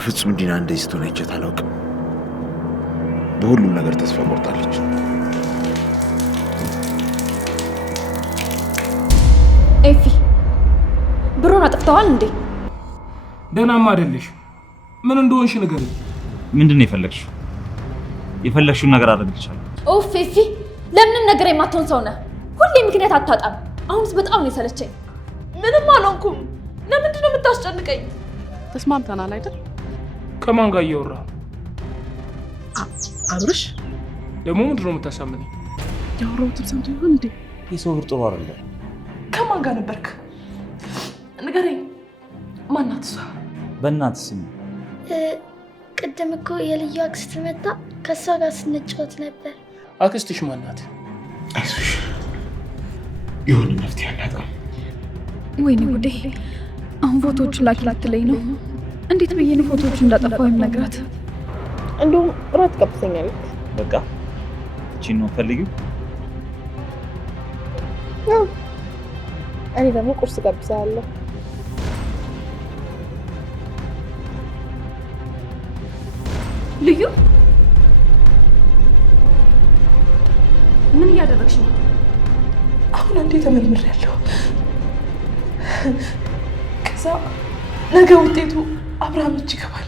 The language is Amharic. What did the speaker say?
በፍጹም ዲና እንደዚህ ትሆነች አላውቅም። በሁሉም ነገር ተስፋ ቆርጣለች። ኤፊ ብሩን አጥፍተዋል እንዴ? ደህናማ አይደለሽ። ምን እንደሆንሽ ንገሪኝ። ምንድነው የፈለግሽው? የፈለግሽውን ነገር አደርግልሻለሁ። ኦፍ ኤፊ፣ ለምንም ነገር የማትሆን ሰው ነህ። ሁሌ ምክንያት አታጣም። አሁንስ በጣም ነው የሰለቸኝ። ምንም አልሆንኩም። ለምንድን ነው የምታስጨንቀኝ? ተስማምተናል አይደል? ከማን ጋር እያወራ? አብርሽ ደግሞ ምንድን ነው የምታሳምነኝ? ያወራሁትን ሰምቶ ይሆን እንዴ? የሰው ብር ጥሩ አይደለም። ከማን ጋር ነበርክ? ንገረኝ። ማናት እሷ? በእናትህ ስሚ። ቅድም እኮ የልዩ አክስት መጣ፣ ከእሷ ጋር ስንጫወት ነበር። አክስትሽ ማናት? አይዞሽ፣ የሆነ መፍትሄ አናጣም። ወይኔ ጉዴ! አሁን ፎቶዎቹን ላኪ ልትለኝ ነው? እንዴት ብዬ ነው ፎቶዎቹን እንዳጠፋው የምነግራት? እንደውም እራት ቀብሰኛለች። በቃ እቺን ነው ፈልጊው። እኔ ደግሞ ቁርስ ጋብዛለሁ። ልዩ ምን እያደረግሽ ነው? አሁን አንዴ ተመርምሬያለሁ። ከዛ ነገ ውጤቱ አብርሃም እጅ ይገባል።